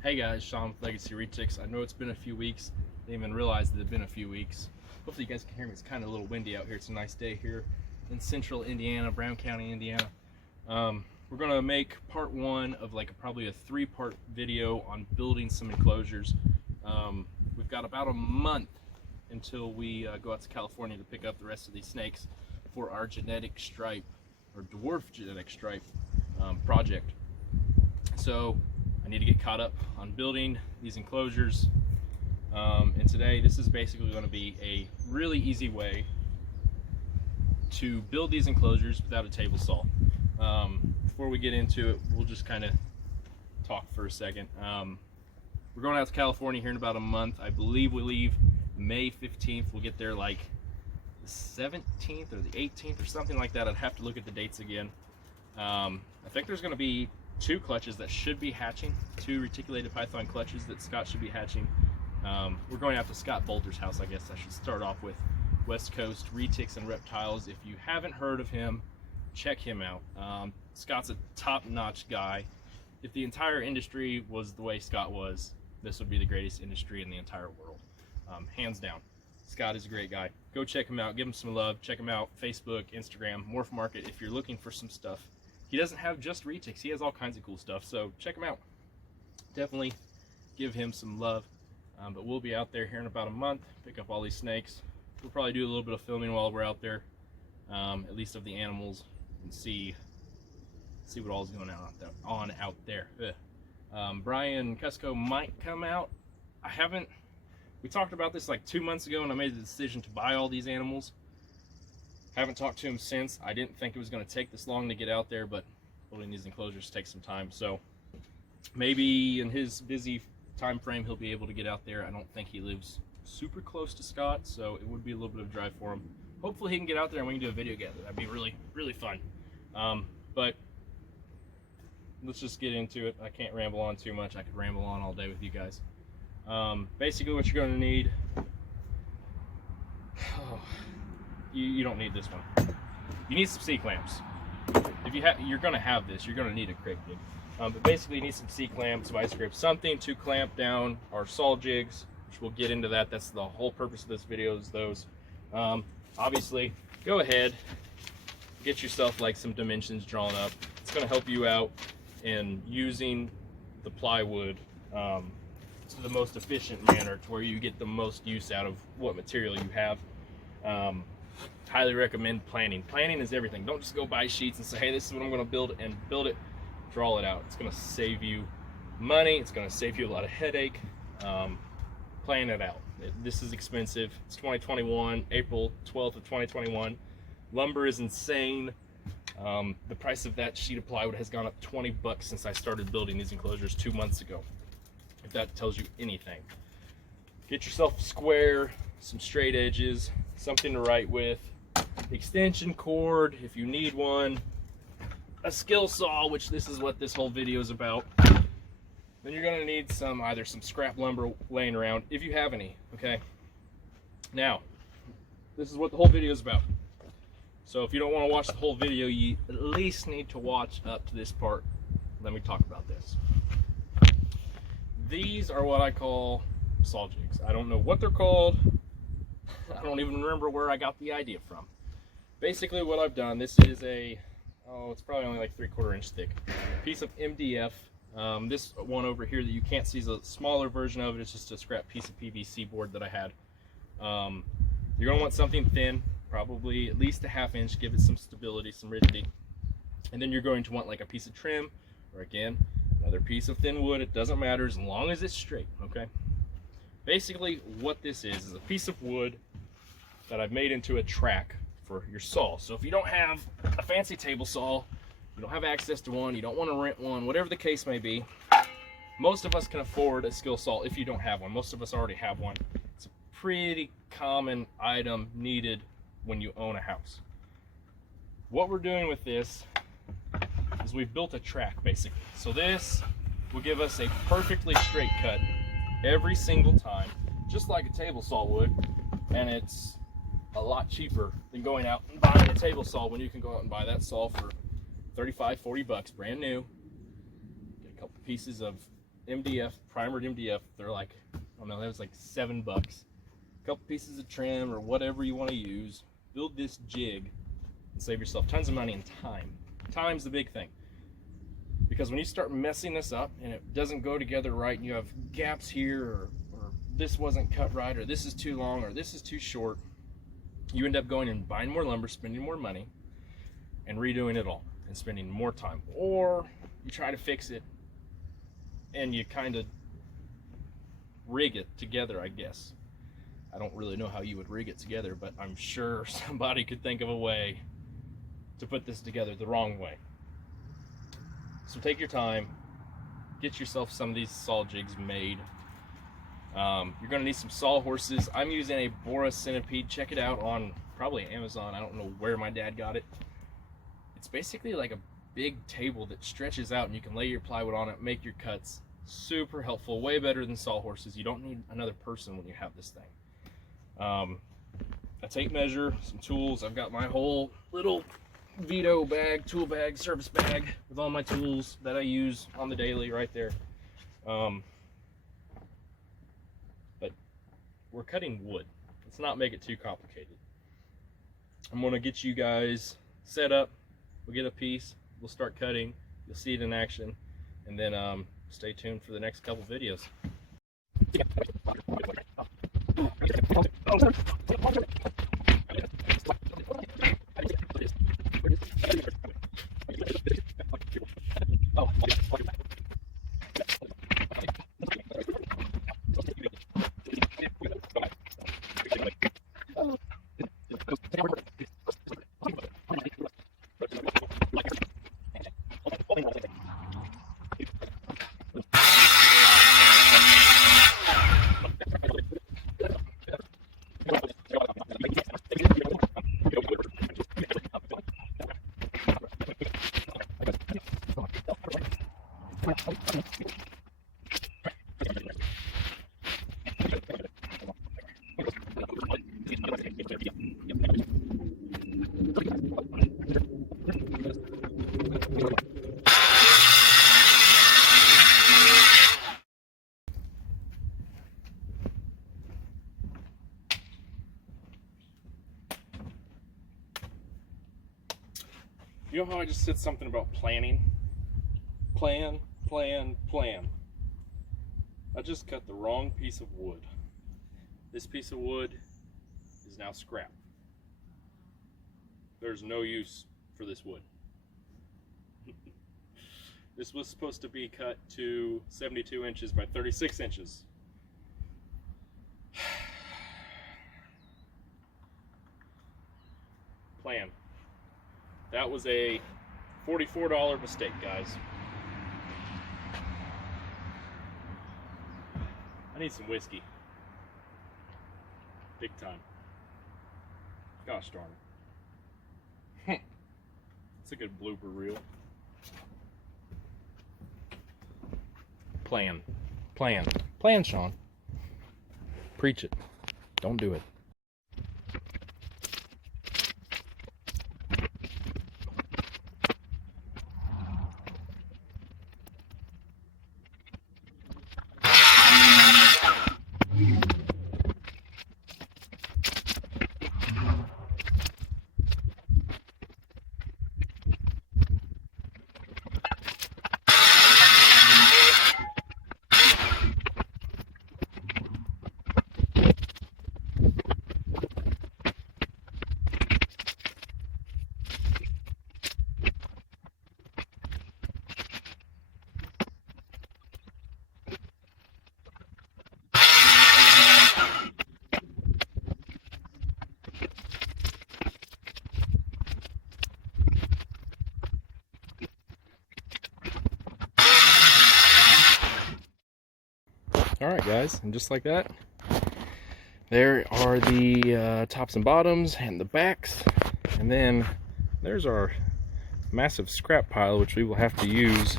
Hey guys, Sean with Legacy Retics. I know it's been a few weeks. I didn't even realize that it had been a few weeks. Hopefully you guys can hear me. It's kind of a little windy out here. It's a nice day here in central Indiana, Brown County, Indiana. We're going to make part one of probably a three-part video on building some enclosures. We've got about a month until we go out to California to pick up the rest of these snakes for our genetic stripe, or dwarf genetic stripe project. So I need to get caught up on building these enclosures, and today this is basically going to be a really easy way to build these enclosures without a table saw. Before we get into it, we'll just kind of talk for a second. We're going out to California here in about a month. I believe we leave May 15th. We'll get there like the 17th or the 18th or something like that. I'd have to look at the dates again. I think there's going to be two clutches that should be hatching, two reticulated python clutches that Scott should be hatching. We're going out to Scott Bolter's house, I guess I should start off with. West Coast Retics and Reptiles. If you haven't heard of him, check him out. Scott's a top-notch guy. If the entire industry was the way Scott was, this would be the greatest industry in the entire world. Hands down. Scott is a great guy. Go check him out, give him some love. Check him out, Facebook, Instagram, Morph Market if you're looking for some stuff. He doesn't have just retics, he has all kinds of cool stuff, so check him out. Definitely give him some love. But we'll be out there here in about a month, pick up all these snakes. We'll probably do a little bit of filming while we're out there, at least of the animals, and see what all's going on out there. Brian Cusco might come out. We talked about this like 2 months ago, and I made the decision to buy all these animals. Haven't talked to him since. I didn't think it was going to take this long to get out there, but building these enclosures takes some time. So maybe in his busy time frame, he'll be able to get out there. I don't think he lives super close to Scott, so it would be a little bit of a drive for him. Hopefully he can get out there and we can do a video together. That'd be really, really fun. But let's just get into it. I can't ramble on too much. I could ramble on all day with you guys. Basically what you're going to need, you don't need this one. You need some C-clamps. If you're going to have this, you're going to need a crate jig. But basically you need some C-clamps, vice grips, something to clamp down our saw jigs, which we'll get into that. That's the whole purpose of this video, is those. Obviously, go ahead, get yourself like some dimensions drawn up. It's going to help you out in using the plywood to the most efficient manner, to where you get the most use out of what material you have. Highly recommend planning. Planning is everything. Don't just go buy sheets and say, hey, this is what I'm going to build, and build it. Draw it out. It's going to save you money. It's going to save you a lot of headache. Plan it out. This is expensive. It's 2021, April 12th of 2021. Lumber is insane. The price of that sheet of plywood has gone up 20 bucks since I started building these enclosures 2 months ago, if that tells you anything. Get yourself a square, some straight edges, something to write with, extension cord if you need one, a skill saw, which this is what this whole video is about. Then you're going to need either some scrap lumber laying around, if you have any. Okay, now this is what the whole video is about. So if you don't want to watch the whole video, you at least need to watch up to this part. Let me talk about this. These are what I call saw jigs. I don't know what they're called. I don't even remember where I got the idea from. Basically what I've done, this is it's probably only like 3/4 inch thick piece of MDF. This one over here that you can't see is a smaller version of it. It's just a scrap piece of PVC board that I had. You're going to want something thin, probably at least a 1/2 inch, give it some stability, some rigidity. And then you're going to want like a piece of trim, or again, another piece of thin wood. It doesn't matter as long as it's straight, okay? Basically what this is a piece of wood that I've made into a track for your saw. So if you don't have a fancy table saw, you don't have access to one, you don't want to rent one, whatever the case may be, most of us can afford a skill saw if you don't have one. Most of us already have one. It's a pretty common item needed when you own a house. What we're doing with this is we've built a track, basically. So this will give us a perfectly straight cut every single time, just like a table saw would, and it's a lot cheaper than going out and buying a table saw, when you can go out and buy that saw for 35, 40 bucks brand new. Get a couple pieces of MDF, primered MDF. They're like, I don't know, that was like $7. A couple pieces of trim or whatever you want to use. Build this jig and save yourself tons of money and time. Time's the big thing. Because when you start messing this up and it doesn't go together right and you have gaps here or this wasn't cut right or this is too long or this is too short, you end up going and buying more lumber, spending more money, and redoing it all and spending more time. Or you try to fix it and you kind of rig it together, I guess. I don't really know how you would rig it together, but I'm sure somebody could think of a way to put this together the wrong way. So take your time, get yourself some of these saw jigs made. You're gonna need some sawhorses. I'm using a Boris Centipede. Check it out on probably Amazon. I don't know where my dad got it. It's basically like a big table that stretches out and you can lay your plywood on it, make your cuts. Super helpful, way better than sawhorses. You don't need another person when you have this thing. A tape measure, some tools. I've got my whole little Vito bag, tool bag, service bag with all my tools that I use on the daily right there. But we're cutting wood. Let's not make it too complicated. I'm gonna get you guys set up. We'll get a piece, we'll start cutting, you'll see it in action, and then stay tuned for the next couple videos. You know how I just said something about planning? Plan, plan, plan. I just cut the wrong piece of wood. This piece of wood is now scrap. There's no use for this wood. This was supposed to be cut to 72 inches by 36 inches. Plan. That was a $44 mistake, guys. I need some whiskey. Big time. Gosh darn it. It's a good blooper reel. Plan. Plan. Plan, Sean. Preach it. Don't do it. Alright guys, and just like that, there are the tops and bottoms and the backs, and then there's our massive scrap pile, which we will have to use